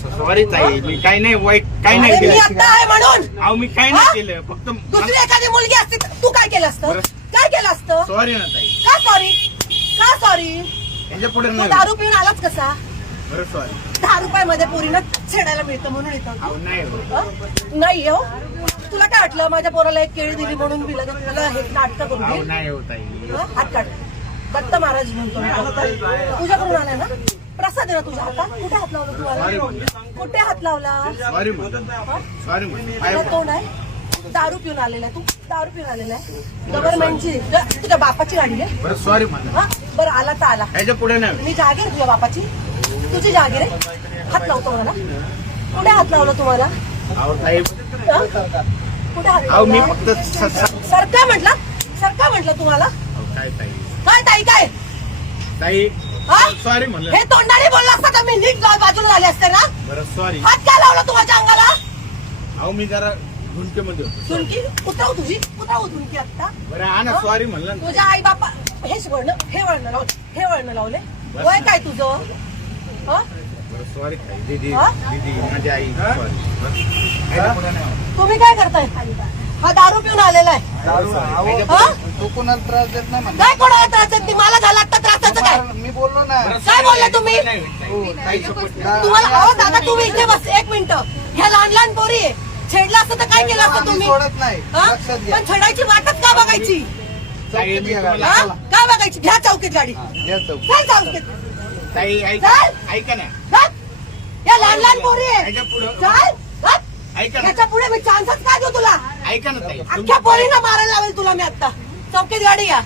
Sorry ताई, मी काही नाही वाईट काही नाही अरे मी केलं. आता आहे म्हणून. अहो मी काही हा? नाही केलं, फक्त दुसरी एखादी मुलगी असती तर तू काय केलं असतं? बरं. काय केलं असतं? सॉरी ना ताई, का सॉरी? का सॉरी? याच्या पुढे तू नाही. दारू पिऊन आलाच कसा? बरं सॉरी. 10 रुपयामध्ये पोरीनं छेडायला मिळतं म्हणून येतं. अहो नाही हो. हं? नाही हो. तुला काय वाटलं माझ्या पोराला एक केळी दिली म्हणून मी लगेच तुला हे नाटक करून अहो देईन? नाही हो ताई. हं? हात काढ. दत्त महाराज म्हणतो मी. तुझ्याकडून आलाय ना प्रसाद आहे ना तुझ्या हातात. कुठे हात लावला तुम्हाला? कुठे हात लावला? सॉरी म्हणून सॉरी म्हणून तुला तोंड आहे? दारू पिऊन आलेला आहे तू. दारू पिऊन आलेला आहे. गव्हर्नमेंटची तुझ्या बापाची गाडी आहे. बरं सॉरी म्हणून. हा बरं आला तर आला. याच्या पुढे नाही. मी जागीर आहे तुझ्या बापाची. तुझी जागीर आहे. हात लावतो मला. कुठे हात लावला तुम्हाला? अहो ताई, हं? कुठे हात अहो मी लावला? फक्त सरका म्हटलं तुम्हाला? अहो काय ताई, काय ताई काय? ताई हा? सॉरी म्हणलं. हे तोंडाने बोलला असता तर मी नीट बाजूला झाले असते ना. बरं सॉरी. हात काय लावला तुम्हाला अंगाला? अहो मी जरा झुंकेमध्ये होतो. झुणकी उतरव तुझी. उतरव झुणकी आता. बरं हा ना, सॉरी म्हणलं ना. तुझ्या आई बापा हेच वळणं हे वळणं लावले. हे वळणं लावले. वय काय तुझं? हं? बरं सॉरी ताई. दीदी हा? दीदी माझी आई सॉरी. याच्या पुढे नाही. तुम्ही काय करताय? हा दारू पिऊन आलेला आहे. हं? तू कोणाला त्रास देत नाही म्हणा. काय कोणाला त्रास देत नाही? मला झाला आता त्रासाचं काय? मी बोललो ना. काय बोलले तुम्ही? नाही होत, ताई. ताई support नाही. तुम्हाला अहो दादा तुम्ही इथे बस एक मिनिट. ह्या लहान लहान पोरी आहे. छेडलं असतं तर काय केलं असतं आम्ही तुम्ही? सोडत नाही. हं? लक्षात घ्या. पण छेडायची वाटच का बघायची? ताई, मी तुम्हाला- हं? का बघायची? घ्या चौकीत गाडी. या चौक. चल चौकीत. ताई ऐका चल. ऐका ना. चल. या लहान लहान पोरी आहे. याच्या पुढं चल. चल. ऐका ना. याच्या पुढे मी चान्सच काय देऊ तुला? ऐका ना ताई. अख्ख्या पोरींना मारायला लावेल तुला मी आता. चौकीत गाडी या.